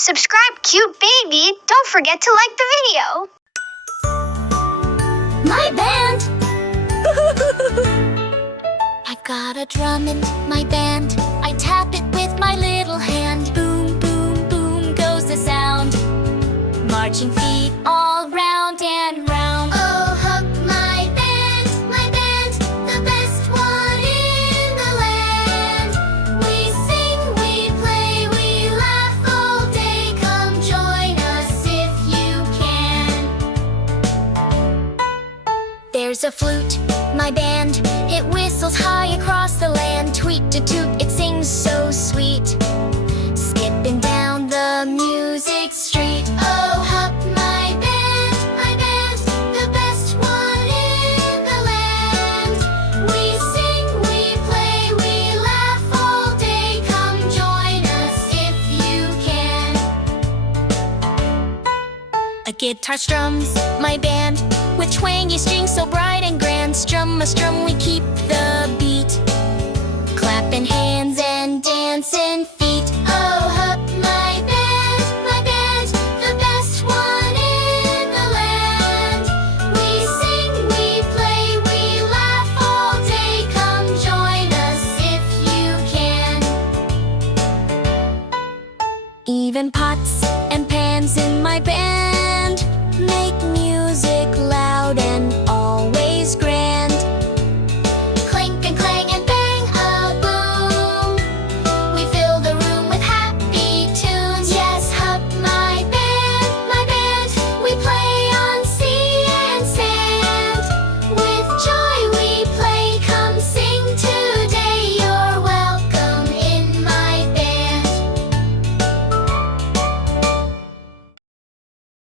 Subscribe, cute baby. Don't forget to like the video. My band! I've got a drum in my band. I tap it with my little hand. Boom, boom, boom goes the sound. Marching feet all round and round. Oh, huck my band, the best one in the land. We sing, we play, we laugh all day. Come join us if you can. There's a flute, my band. It whistles high across the land. Tweet-a-toot, it sings so sweet. Skipping down the music street. Oh, huck my band, the best one in the land. We sing, we play, we laugh all day. Come join us if you can. A guitar strums my band with twangy strings so bright and grand. Strum a strum, we keep the beat. Clapping hands and dancing feet. Oh, huck my band, the best one in the land. We sing, we play, we laugh all day. Come join us if you can. Even pots and pans in my band make